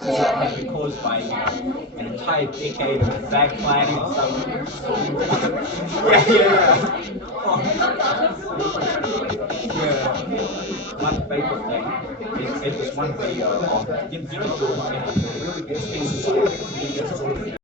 Has been caused by an entire decade of bad planning and stuff. Yeah. Yeah. My favorite thing is this one video of really big expensive